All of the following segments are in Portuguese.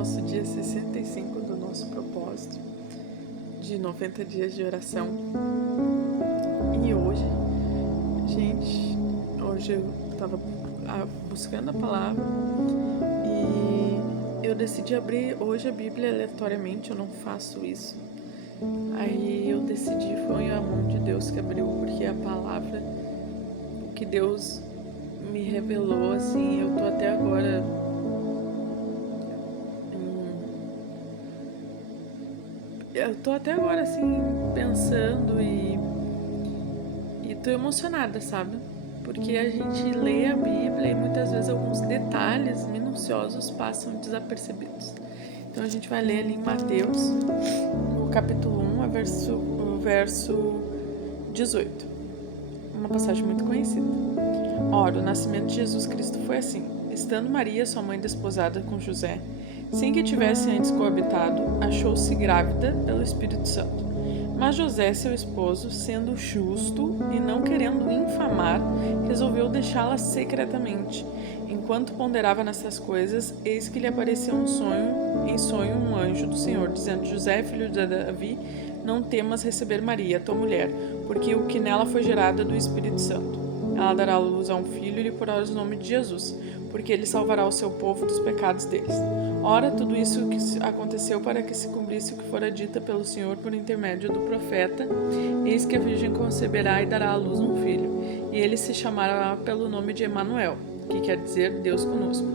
nosso dia 65 do nosso propósito de 90 dias de oração. E hoje eu estava buscando a palavra e eu decidi abrir hoje a Bíblia aleatoriamente. Eu não faço isso. Aí eu decidi, foi a mão de Deus que abriu, porque a palavra, o que Deus me revelou, assim, eu tô até agora assim pensando e tô emocionada, sabe? Porque a gente lê a Bíblia e muitas vezes alguns detalhes minuciosos passam desapercebidos. Então a gente vai ler ali em Mateus, no capítulo 1, o verso 18. Uma passagem muito conhecida. Ora, o nascimento de Jesus Cristo foi assim. Estando Maria, sua mãe, desposada com José, sem que tivesse antes coabitado, achou-se grávida pelo Espírito Santo. Mas José, seu esposo, sendo justo e não querendo infamar, resolveu deixá-la secretamente. Enquanto ponderava nessas coisas, eis que lhe apareceu em sonho um anjo do Senhor, dizendo: José, filho de Davi, não temas receber Maria, tua mulher, porque o que nela foi gerado é do Espírito Santo. Ela dará à luz a um filho e lhe porá o nome de Jesus, porque ele salvará o seu povo dos pecados deles. Ora, tudo isso que aconteceu para que se cumprisse o que fora dita pelo Senhor por intermédio do profeta: eis que a virgem conceberá e dará à luz um filho, e ele se chamará pelo nome de Emanuel, que quer dizer Deus conosco.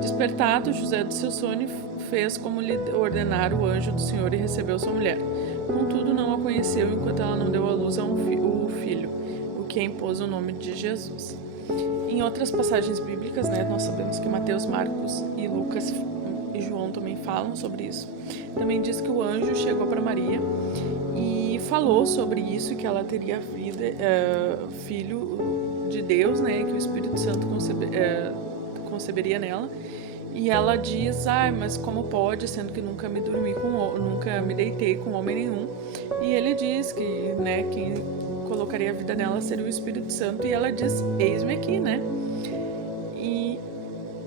Despertado, José do seu sono fez como lhe ordenara o anjo do Senhor e recebeu sua mulher. Contudo, não a conheceu enquanto ela não deu à luz o filho, o que impôs o nome de Jesus. Em outras passagens bíblicas, nós sabemos que Mateus, Marcos e Lucas e João também falam sobre isso. Também diz que o anjo chegou para Maria e falou sobre isso, que ela teria filho de Deus, que o Espírito Santo conceberia nela. E ela diz: mas como pode, sendo que nunca me deitei com homem nenhum. E ele diz que, quem colocaria a vida nela seria o Espírito Santo. E ela diz: eis-me aqui, E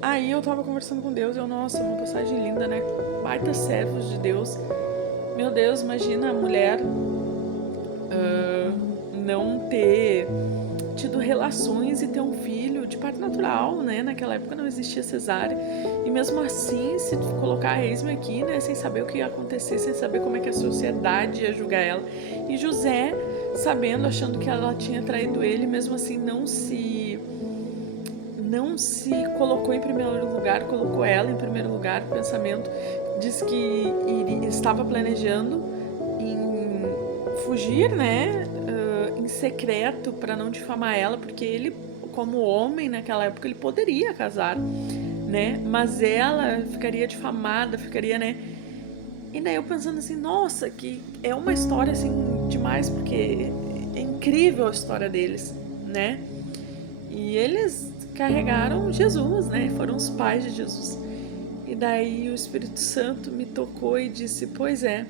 aí eu tava conversando com Deus, nossa, uma passagem linda, Baita servos de Deus. Meu Deus, imagina a mulher não ter tido relações e ter um filho de parto natural, Naquela época não existia cesárea. E mesmo assim, se colocar eis-me aqui, sem saber o que ia acontecer, sem saber como é que a sociedade ia julgar ela. E José, sabendo, achando que ela tinha traído ele, mesmo assim não se colocou em primeiro lugar, colocou ela em primeiro lugar. O pensamento diz que estava planejando em fugir, em secreto, para não difamar ela, porque ele, como homem naquela época, ele poderia casar, mas ela ficaria difamada, E daí eu pensando assim, nossa, que é uma história assim demais, porque é incrível a história deles, E eles carregaram Jesus, foram os pais de Jesus. E daí o Espírito Santo me tocou e disse: pois é,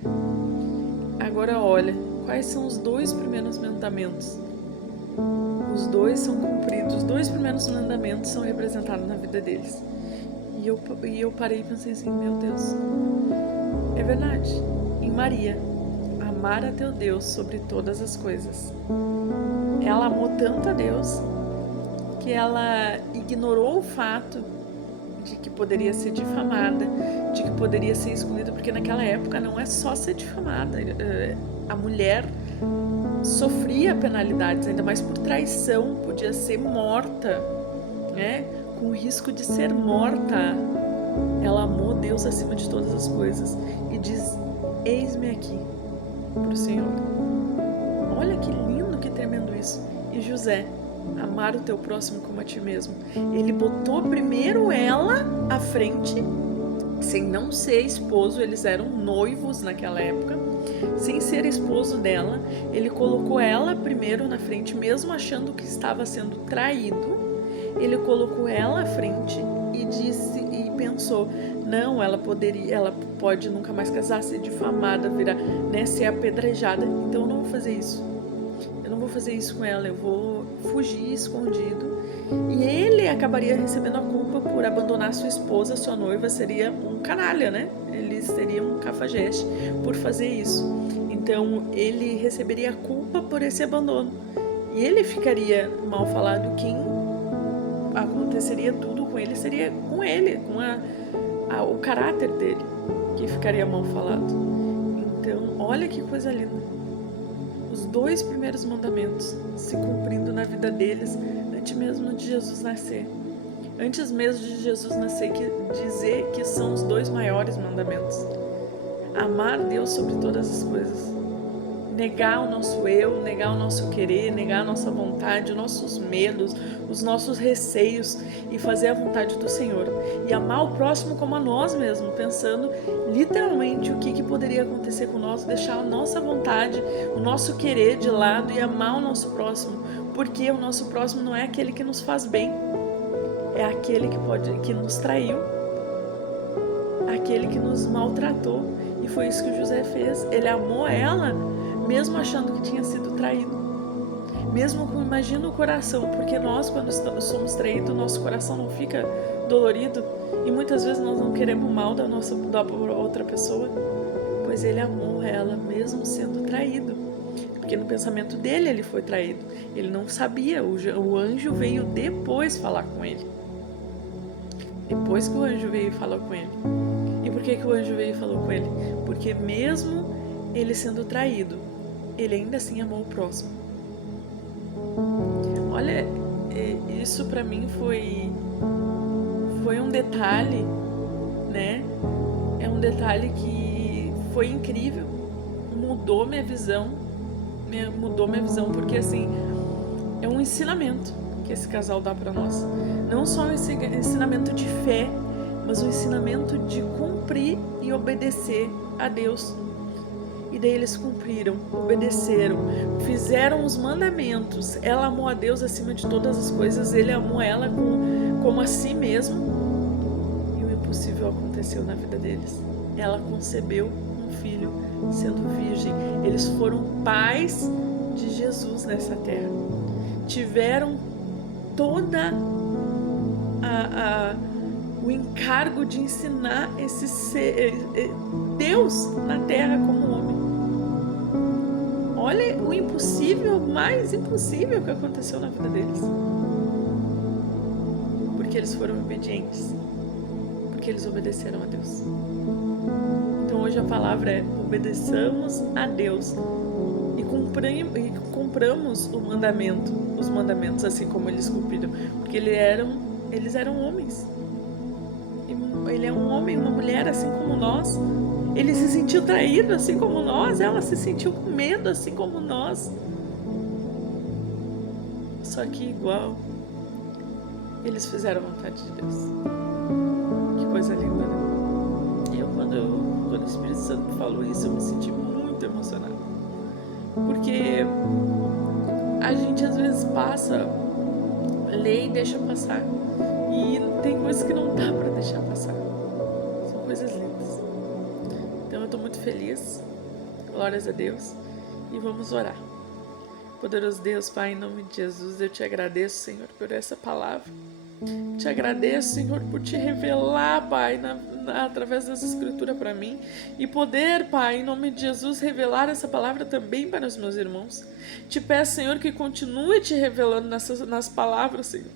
agora olha, quais são os 2 primeiros mandamentos? Os 2 são cumpridos, os 2 primeiros mandamentos são representados na vida deles. E eu parei e pensei assim, meu Deus, é verdade. Em Maria, amar a teu Deus sobre todas as coisas. Ela amou tanto a Deus que ela ignorou o fato de que poderia ser difamada, de que poderia ser excluída, porque naquela época não é só ser difamada, a mulher sofria penalidades, ainda mais por traição, podia ser morta, com o risco de ser morta. Ela amou Deus acima de todas as coisas e diz: eis-me aqui pro Senhor. Olha que lindo, que tremendo isso. E José, amar o teu próximo como a ti mesmo. Ele botou primeiro ela à frente, sem não ser esposo, eles eram noivos naquela época, sem ser esposo dela, ele colocou ela primeiro na frente, mesmo achando que estava sendo traído. Ele colocou ela à frente e pensou: não, ela pode nunca mais casar, ser difamada, virar, ser apedrejada, então eu não vou fazer isso. Eu não vou fazer isso com ela, eu vou fugir escondido. E ele acabaria recebendo a culpa por abandonar sua esposa, sua noiva, seria um canalha, né? Ele seria um cafajeste por fazer isso. Então ele receberia a culpa por esse abandono. E ele ficaria mal falado. Quem aconteceria tudo com ele seria com ele, com o caráter dele, que ficaria mal falado. Então, olha que coisa linda. Os 2 primeiros mandamentos se cumprindo na vida deles antes mesmo de Jesus nascer. Antes mesmo de Jesus nascer, dizer que são os 2 maiores mandamentos. Amar Deus sobre todas as coisas. Negar o nosso eu, negar o nosso querer, negar a nossa vontade, os nossos medos, os nossos receios e fazer a vontade do Senhor. E amar o próximo como a nós mesmos, pensando literalmente o que poderia acontecer com nós, deixar a nossa vontade, o nosso querer de lado e amar o nosso próximo, porque o nosso próximo não é aquele que nos faz bem, é aquele que nos traiu, aquele que nos maltratou. E foi isso que o José fez. Ele amou ela mesmo achando que tinha sido traído. Mesmo com, imagina o coração, porque nós, quando somos traídos, nosso coração não fica dolorido e muitas vezes nós não queremos mal da outra pessoa. Pois ele amou ela mesmo sendo traído, porque no pensamento dele ele foi traído. Ele não sabia, o anjo veio depois falar com ele. Depois que o anjo veio e falou com ele. E por que o anjo veio e falou com ele? Porque mesmo ele sendo traído, ele ainda assim amou o próximo. Olha, isso pra mim foi um detalhe, né? É um detalhe que foi incrível, mudou minha visão, porque assim, é um ensinamento que esse casal dá pra nós. Não só um ensinamento de fé, mas um ensinamento de cumprir e obedecer a Deus. E daí eles cumpriram, obedeceram, fizeram os mandamentos. Ela amou a Deus acima de todas as coisas, ele amou ela como a si mesmo. E o impossível aconteceu na vida deles. Ela concebeu um filho sendo virgem. Eles foram pais de Jesus nessa terra. Tiveram toda o encargo de ensinar esse ser, Deus na terra como homem. Olha o impossível, mais impossível que aconteceu na vida deles. Porque eles foram obedientes. Porque eles obedeceram a Deus. Então hoje a palavra é: obedeçamos a Deus e cumpramos os mandamentos assim como eles cumpriram. Porque eles eram homens. Ele é um homem, uma mulher assim como nós. Ele se sentiu traído assim como nós. Ela se sentiu com medo assim como nós. Só que igual, eles fizeram a vontade de Deus. Que coisa linda, né? E quando o Espírito Santo falou isso, eu me senti muito emocionada. Porque a gente às vezes passa, lê e deixa passar. E tem coisas que não dá pra deixar passar. São coisas lindas. Então eu tô muito feliz. Glórias a Deus. E vamos orar. Poderoso Deus, Pai, em nome de Jesus, eu te agradeço, Senhor, por essa palavra. Te agradeço, Senhor, por te revelar, Pai, através dessa escritura para mim. E poder, Pai, em nome de Jesus, revelar essa palavra também para os meus irmãos. Te peço, Senhor, que continue te revelando nas palavras, Senhor.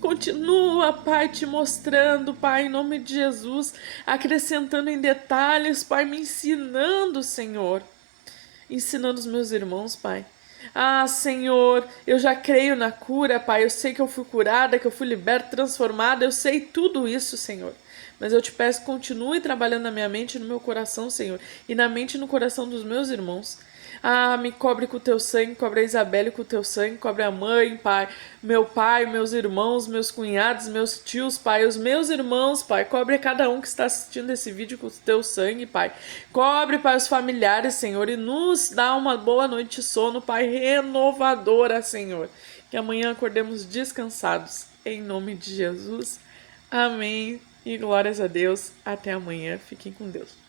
Continua, Pai, te mostrando, Pai, em nome de Jesus, acrescentando em detalhes, Pai, me ensinando, Senhor. Ensinando os meus irmãos, Pai. Ah, Senhor, eu já creio na cura, Pai. Eu sei que eu fui curada, que eu fui liberta, transformada. Eu sei tudo isso, Senhor. Mas eu te peço, continue trabalhando na minha mente e no meu coração, Senhor. E na mente e no coração dos meus irmãos. Ah, me cobre com o teu sangue, cobre a Isabelle com o teu sangue, cobre a mãe, Pai, meus irmãos, meus cunhados, meus tios, Pai, os meus irmãos, Pai, cobre a cada um que está assistindo esse vídeo com o teu sangue, Pai, cobre, Pai, os familiares, Senhor, e nos dá uma boa noite de sono, Pai, renovadora, Senhor, que amanhã acordemos descansados, em nome de Jesus, amém, e glórias a Deus, até amanhã, fiquem com Deus.